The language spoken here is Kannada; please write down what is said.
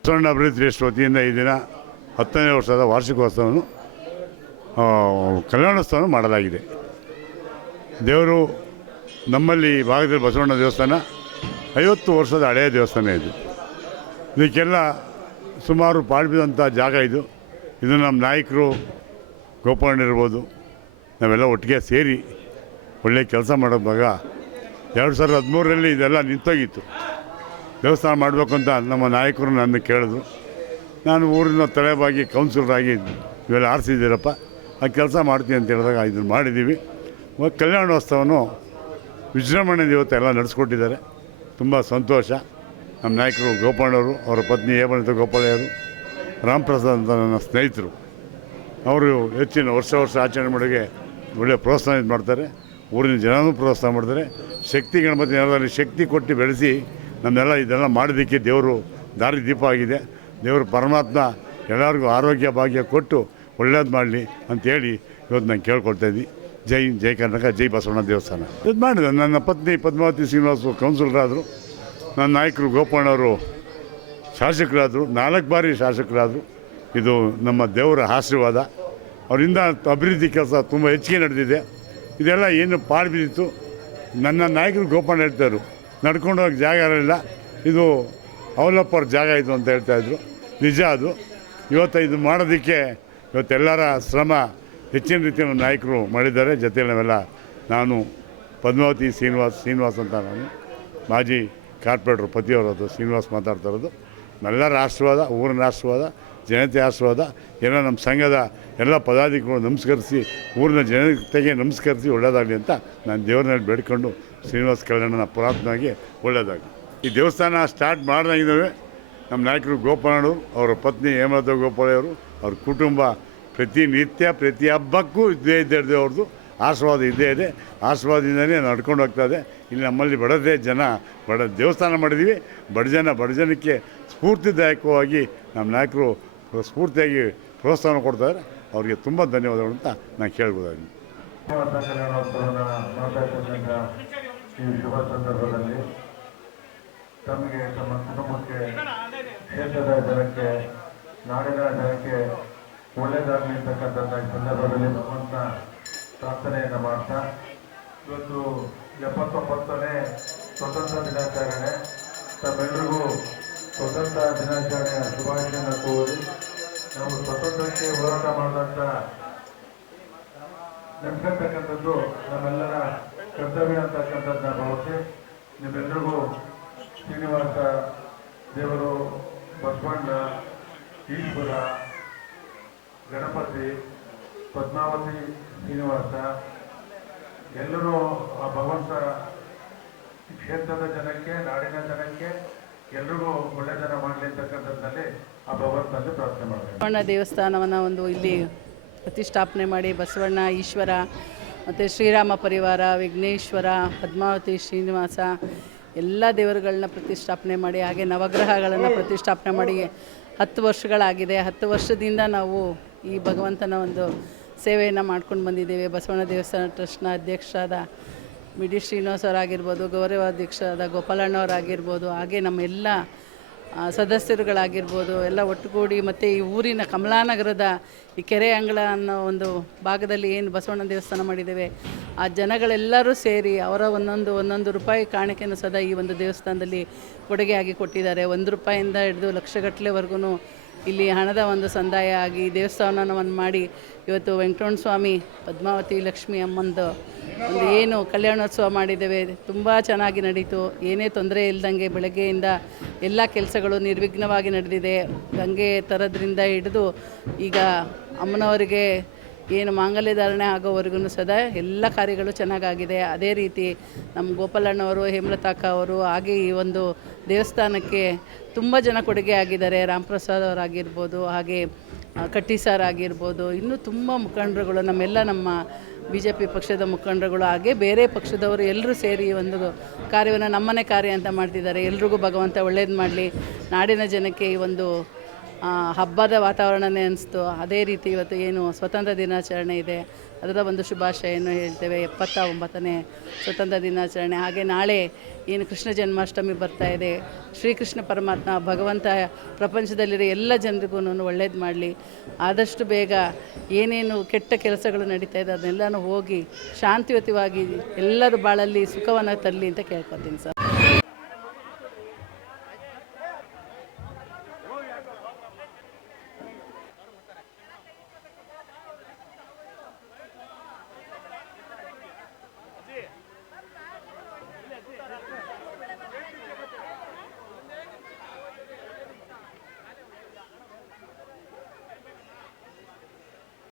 ಬಸವಣ್ಣ ಅಭಿವೃದ್ಧಿ ಟ್ರಸ್ಟ್ ವತಿಯಿಂದ ಈ ದಿನ ಹತ್ತನೇ ವರ್ಷದ ವಾರ್ಷಿಕೋತ್ಸವವನ್ನು ಕಲ್ಯಾಣೋತ್ಸವ ಮಾಡಲಾಗಿದೆ. ದೇವರು ನಮ್ಮಲ್ಲಿ ಈ ಭಾಗದಲ್ಲಿ ಬಸವಣ್ಣ ದೇವಸ್ಥಾನ, ಐವತ್ತು ವರ್ಷದ ಹಳೆಯ ದೇವಸ್ಥಾನ ಇದು. ಇದಕ್ಕೆಲ್ಲ ಸುಮಾರು ಪಾಳ್ಬಿದಂಥ ಜಾಗ ಇದು. ಇದು ನಮ್ಮ ನಾಯಕರು ಗೋಪಾಲಣ್ಣ ಇರ್ಬೋದು, ನಾವೆಲ್ಲ ಒಟ್ಟಿಗೆ ಸೇರಿ ಒಳ್ಳೆಯ ಕೆಲಸ ಮಾಡೋದಾಗ ಎರಡು ಸಾವಿರದ ಹದಿಮೂರರಲ್ಲಿ ಇದೆಲ್ಲ ನಿಂತೋಗಿತ್ತು. ದೇವಸ್ಥಾನ ಮಾಡಬೇಕು ಅಂತ ನಮ್ಮ ನಾಯಕರು ನನ್ನ ಕೇಳಿದ್ರು. ನಾನು ಊರಿನ ತಲೆಬಾಗಿ ಕೌನ್ಸಿಲರಾಗಿ ಇವೆಲ್ಲ ಆರಿಸಿದ್ದೀರಪ್ಪ ಆ ಕೆಲಸ ಮಾಡ್ತೀನಿ ಅಂತ ಹೇಳಿದಾಗ ಇದನ್ನು ಮಾಡಿದ್ದೀವಿ. ಕಲ್ಯಾಣೋತ್ಸವನು ವಿಜೃಂಭಣೆ ಇವತ್ತು ಎಲ್ಲ ನಡೆಸ್ಕೊಟ್ಟಿದ್ದಾರೆ. ತುಂಬ ಸಂತೋಷ. ನಮ್ಮ ನಾಯಕರು ಗೋಪಾಳವರು ಅವರ ಪತ್ನಿ ಹೇಮಂತ ಗೋಪಾಲಯ್ಯರು ರಾಮಪ್ರಸಾದ್ ಅಂತ ನನ್ನ ಸ್ನೇಹಿತರು. ಅವರು ಹೆಚ್ಚಿನ ವರ್ಷ ವರ್ಷ ಆಚರಣೆ ಮಾಡೋಕ್ಕೆ ಒಳ್ಳೆಯ ಪ್ರೋತ್ಸಾಹ ಮಾಡ್ತಾರೆ. ಊರಿನ ಜನನೂ ಪ್ರೋತ್ಸಾಹ ಮಾಡ್ತಾರೆ. ಶಕ್ತಿ ಗಣಪತಿ ನೆಲದಲ್ಲಿ ಶಕ್ತಿ ಕೊಟ್ಟು ಬೆಳೆಸಿ ನಮ್ಮೆಲ್ಲ ಇದೆಲ್ಲ ಮಾಡೋದಕ್ಕೆ ದೇವರು ದಾರಿ ದೀಪ ಆಗಿದೆ. ದೇವರು ಪರಮಾತ್ಮ ಎಲ್ಲರಿಗೂ ಆರೋಗ್ಯ, ಭಾಗ್ಯ ಕೊಟ್ಟು ಒಳ್ಳೇದು ಮಾಡಲಿ ಅಂತೇಳಿ ಇವತ್ತು ನಾನು ಕೇಳ್ಕೊಳ್ತಾ ಇದ್ದೀನಿ. ಜೈ ಜೈ ಕರ್ನಾಟಕ, ಜೈ ಬಸವಣ್ಣ ದೇವಸ್ಥಾನ. ಇದು ಮಾಡಿದೆ. ನನ್ನ ಪತ್ನಿ ಪದ್ಮಾವತಿ ಶ್ರೀನಿವಾಸ ಕೌನ್ಸಿಲರಾದರು. ನನ್ನ ನಾಯಕರು ಗೋಪಣ್ಣವರು ಶಾಸಕರಾದರು. ನಾಲ್ಕು ಬಾರಿ ಶಾಸಕರಾದರು. ಇದು ನಮ್ಮ ದೇವರ ಆಶೀರ್ವಾದ. ಅವರಿಂದ ಅಭಿವೃದ್ಧಿ ಕೆಲಸ ತುಂಬ ಹೆಚ್ಚಿಗೆ ನಡೆದಿದೆ. ಇದೆಲ್ಲ ಏನು ಪಾಳು ಬಿದ್ದಿತ್ತು. ನನ್ನ ನಾಯಕರು ಗೋಪಣ್ಣ ಹೇಳ್ತಾರು ನಡ್ಕೊಂಡು ಹೋಗಿ ಜಾಗ ಇರಲಿಲ್ಲ. ಇದು ಅವಲಪ್ಪರ ಜಾಗ ಇದು ಅಂತ ಹೇಳ್ತಾಯಿದ್ರು ನಿಜ ಅದು. ಇವತ್ತು ಇದು ಮಾಡೋದಕ್ಕೆ ಇವತ್ತೆಲ್ಲರ ಶ್ರಮ ಹೆಚ್ಚಿನ ರೀತಿಯಲ್ಲಿ ನಾಯಕರು ಮಾಡಿದ್ದಾರೆ. ಜೊತೆಯಲ್ಲಿ ನಾವೆಲ್ಲ ನಾನು, ಪದ್ಮಾವತಿ ಶ್ರೀನಿವಾಸ್ ಶ್ರೀನಿವಾಸ್ ಅಂತ ನಾನು, ಮಾಜಿ ಕಾರ್ಪೊರೇಟ್ರು ಪತಿಯವರದ್ದು ಶ್ರೀನಿವಾಸ್ ಮಾತಾಡ್ತಾ ಇರೋದು. ನಮ್ಮೆಲ್ಲರ ಆಶೀರ್ವಾದ, ಊರಿನ ಆಶೀರ್ವಾದ. ಜನತೆ ಆಶೀರ್ವಾದ, ಎಲ್ಲ ನಮ್ಮ ಸಂಘದ ಎಲ್ಲ ಪದಾಧಿಕಾರಿಗಳು ನಮಸ್ಕರಿಸಿ, ಊರಿನ ಜನತೆಗೆ ನಮಸ್ಕರಿಸಿ ಒಳ್ಳೆಯದಾಗಲಿ ಅಂತ ನಾನು ದೇವ್ರನ್ನ ಬೇಡ್ಕೊಂಡು ಶ್ರೀನಿವಾಸ ಕಲ್ಯಾಣನ ಪುರಾತನವಾಗಿ ಒಳ್ಳೆಯದಾಗಲಿ. ಈ ದೇವಸ್ಥಾನ ಸ್ಟಾರ್ಟ್ ಮಾಡಿದಾಗಿದ್ದಾವೆ ನಮ್ಮ ನಾಯಕರು ಗೋಪಾಲು ಅವರ ಪತ್ನಿ ಹೇಮಲತಾ ಗೋಪಾಲಯ್ಯವರು ಅವ್ರ ಕುಟುಂಬ ಪ್ರತಿನಿತ್ಯ, ಪ್ರತಿ ಹಬ್ಬಕ್ಕೂ ಇದ್ದೇ ಇದ್ದೇ ಅವ್ರದ್ದು. ಆಶೀರ್ವಾದ ಇದ್ದೇ ಇದೆ. ಆಶೀರ್ವಾದದಿಂದಲೇ ನಡ್ಕೊಂಡು ಹೋಗ್ತಾ ಇಲ್ಲಿ ನಮ್ಮಲ್ಲಿ ಬಡದೇ ಜನ, ಬಡ ದೇವಸ್ಥಾನ ಮಾಡಿದ್ದೀವಿ. ಬಡ ಜನ, ಬಡ ಜನಕ್ಕೆ ಸ್ಫೂರ್ತಿದಾಯಕವಾಗಿ ನಮ್ಮ ನಾಯಕರು ಸ್ಫೂರ್ತಿಯಾಗಿ ಪ್ರೋತ್ಸಾಹ ಕೊಡ್ತಾರೆ. ಅವರಿಗೆ ತುಂಬ ಧನ್ಯವಾದಗಳು ಅಂತ ನಾನು ಕೇಳ್ಬೋದಾಗಿ. ಈ ಶುಭ ತಮಗೆ ತಮ್ಮ ಕುಟುಂಬಕ್ಕೆ, ಕ್ಷೇತ್ರದ ಜನಕ್ಕೆ, ನಾಡಿನ ಜನಕ್ಕೆ ಒಳ್ಳೆಯದಾಗಲಿ ಈ ಸಂದರ್ಭದಲ್ಲಿ ಭಗವಂತ ಪ್ರಾರ್ಥನೆಯನ್ನು ಮಾಡ್ತಾ, ಇವತ್ತು ಎಪ್ಪತ್ತೊಂಬತ್ತನೇ ಸ್ವತಂತ್ರ ದಿನಾಚರಣೆ. ತಮ್ಮೆಲ್ಲರಿಗೂ ಸ್ವತಂತ್ರ ದಿನಾಚರಣೆಯ ಶುಭಾಶಯನ ಕೋರಿ ನಾವು ಸ್ವತಂತ್ರಕ್ಕೆ ಹೋರಾಟ ಮಾಡಿದಂಥ ನೆನ್ಸ್ಕೊಳ್ತಕ್ಕಂಥದ್ದು ನಮ್ಮೆಲ್ಲರ ಕರ್ತವ್ಯ ಅಂತಕ್ಕಂಥದ್ದನ್ನ ಭಾವಿಸಿ ನಿಮ್ಮೆಲ್ಲರಿಗೂ ಶ್ರೀನಿವಾಸ ದೇವರು, ಬಸವಣ್ಣ, ಈಶ್ವರ, ಗಣಪತಿ, ಪದ್ಮಾವತಿ, ಶ್ರೀನಿವಾಸ, ಎಲ್ಲರೂ ಆ ಭಗವಂತ ಕ್ಷೇತ್ರದ ಜನಕ್ಕೆ, ನಾಡಿನ ಜನಕ್ಕೆ ಎಲ್ರಿಗೂ ಒಳ್ಳೆಯದನ್ನು ಮಾಡಲಿ ಆ ಭಗವಂತನಲ್ಲಿ ಪ್ರಾರ್ಥನೆ ಬಸವಣ್ಣ ದೇವಸ್ಥಾನವನ್ನು ಒಂದು ಇಲ್ಲಿ ಪ್ರತಿಷ್ಠಾಪನೆ ಮಾಡಿ, ಬಸವಣ್ಣ, ಈಶ್ವರ, ಮತ್ತು ಶ್ರೀರಾಮ ಪರಿವಾರ, ವಿಘ್ನೇಶ್ವರ, ಪದ್ಮಾವತಿ, ಶ್ರೀನಿವಾಸ, ಎಲ್ಲ ದೇವರುಗಳನ್ನ ಪ್ರತಿಷ್ಠಾಪನೆ ಮಾಡಿ, ಹಾಗೆ ನವಗ್ರಹಗಳನ್ನು ಪ್ರತಿಷ್ಠಾಪನೆ ಮಾಡಿ, ಹತ್ತು ವರ್ಷಗಳಾಗಿದೆ. ಹತ್ತು ವರ್ಷದಿಂದ ನಾವು ಈ ಭಗವಂತನ ಒಂದು ಸೇವೆಯನ್ನು ಮಾಡ್ಕೊಂಡು ಬಂದಿದ್ದೇವೆ. ಬಸವಣ್ಣ ದೇವಸ್ಥಾನ ಟ್ರಸ್ಟ್ನ ಅಧ್ಯಕ್ಷರಾದ ಬಿ ಡಿ ಶ್ರೀನಿವಾಸ್ ಅವರಾಗಿರ್ಬೋದು, ಗೌರವಾಧ್ಯಕ್ಷರಾದ ಗೋಪಾಲಣ್ಣವರಾಗಿರ್ಬೋದು ಹಾಗೆ ನಮ್ಮ ಎಲ್ಲ ಸದಸ್ಯರುಗಳಾಗಿರ್ಬೋದು, ಎಲ್ಲ ಒಟ್ಟುಗೂಡಿ ಮತ್ತು ಈ ಊರಿನ ಕಮಲಾನಗರದ ಈ ಕೆರೆ ಅಂಗಳ ಅನ್ನೋ ಒಂದು ಭಾಗದಲ್ಲಿ ಏನು ಬಸವಣ್ಣ ದೇವಸ್ಥಾನ ಮಾಡಿದ್ದೇವೆ, ಆ ಜನಗಳೆಲ್ಲರೂ ಸೇರಿ ಅವರ ಒಂದೊಂದು ಒಂದೊಂದು ರೂಪಾಯಿ ಕಾಣಿಕೆಯನ್ನು ಸದಾ ಈ ಒಂದು ದೇವಸ್ಥಾನದಲ್ಲಿ ಕೊಡುಗೆಯಾಗಿ ಕೊಟ್ಟಿದ್ದಾರೆ. ಒಂದು ರೂಪಾಯಿಂದ ಹಿಡಿದು ಲಕ್ಷಗಟ್ಟಲೆವರೆಗೂ ಇಲ್ಲಿ ಹಣದ ಒಂದು ಸಂದಾಯ ಆಗಿ ದೇವಸ್ಥಾನವನ್ನು ಮಾಡಿ ಇವತ್ತು ವೆಂಕಟರಮಣ ಸ್ವಾಮಿ ಪದ್ಮಾವತಿ, ಲಕ್ಷ್ಮಿ ಅಮ್ಮಂದು ಒಂದು ಏನು ಕಲ್ಯಾಣೋತ್ಸವ ಮಾಡಿದ್ದೇವೆ, ತುಂಬ ಚೆನ್ನಾಗಿ ನಡೀತು. ಏನೇ ತೊಂದರೆ ಇಲ್ದಂಗೆ ಬೆಳಗ್ಗೆಯಿಂದ ಎಲ್ಲ ಕೆಲಸಗಳು ನಿರ್ವಿಘ್ನವಾಗಿ ನಡೆದಿದೆ. ಗಂಗೆ ತರೋದ್ರಿಂದ ಹಿಡಿದು ಈಗ ಅಮ್ಮನವರಿಗೆ ಏನು ಮಾಂಗಲ್ಯ ಧಾರಣೆ ಆಗೋವರೆಗೂ ಸದಾ ಎಲ್ಲ ಕಾರ್ಯಗಳು ಚೆನ್ನಾಗಾಗಿದೆ. ಅದೇ ರೀತಿ ನಮ್ಮ ಗೋಪಾಲಣ್ಣವರು ಹೇಮಲತಾಕ ಅವರು ಹಾಗೆ ಈ ಒಂದು ದೇವಸ್ಥಾನಕ್ಕೆ ತುಂಬ ಜನ ಕೊಡುಗೆ ಆಗಿದ್ದಾರೆ. ರಾಮಪ್ರಸಾದ್ ಅವರಾಗಿರ್ಬೋದು, ಹಾಗೆ ಕಟ್ಟಿ ಸರ್ ಆಗಿರ್ಬೋದು, ಇನ್ನೂ ತುಂಬ ಮುಖಂಡರುಗಳು, ನಮ್ಮೆಲ್ಲ ನಮ್ಮ ಬಿ ಜೆ ಪಿ ಪಕ್ಷದ ಮುಖಂಡರುಗಳು, ಹಾಗೆ ಬೇರೆ ಪಕ್ಷದವರು ಎಲ್ಲರೂ ಸೇರಿ ಒಂದು ಕಾರ್ಯವನ್ನು ನಮ್ಮನೆ ಕಾರ್ಯ ಅಂತ ಮಾಡ್ತಿದ್ದಾರೆ. ಎಲ್ರಿಗೂ ಭಗವಂತ ಒಳ್ಳೇದು ಮಾಡಲಿ. ನಾಡಿನ ಜನಕ್ಕೆ ಈ ಒಂದು ಹಬ್ಬದ ವಾತಾವರಣನೇ ಅನಿಸ್ತು. ಅದೇ ರೀತಿ ಇವತ್ತು ಏನು ಸ್ವತಂತ್ರ ದಿನಾಚರಣೆ ಇದೆ. ಅದರ ಒಂದು ಶುಭಾಶಯನ್ನು ಹೇಳ್ತೇವೆ. ಎಪ್ಪತ್ತ ಒಂಬತ್ತನೇ ಸ್ವತಂತ್ರ ದಿನಾಚರಣೆ. ಹಾಗೆ ನಾಳೆ ಏನು ಕೃಷ್ಣ ಜನ್ಮಾಷ್ಟಮಿ ಬರ್ತಾ ಇದೆ. ಶ್ರೀಕೃಷ್ಣ ಪರಮಾತ್ಮ ಭಗವಂತ ಪ್ರಪಂಚದಲ್ಲಿರೋ ಎಲ್ಲ ಜನರಿಗೂ ಒಳ್ಳೇದು ಮಾಡಲಿ. ಆದಷ್ಟು ಬೇಗ ಏನೇನು ಕೆಟ್ಟ ಕೆಲಸಗಳು ನಡೀತಾ ಇದೆ ಅದನ್ನೆಲ್ಲನೂ ಹೋಗಿ ಶಾಂತಿಯುತವಾಗಿ ಎಲ್ಲರ ಬಾಳಲ್ಲಿ ಸುಖವನ್ನು ತರಲಿ ಅಂತ ಕೇಳ್ಕೊತೀನಿ ಸರ್.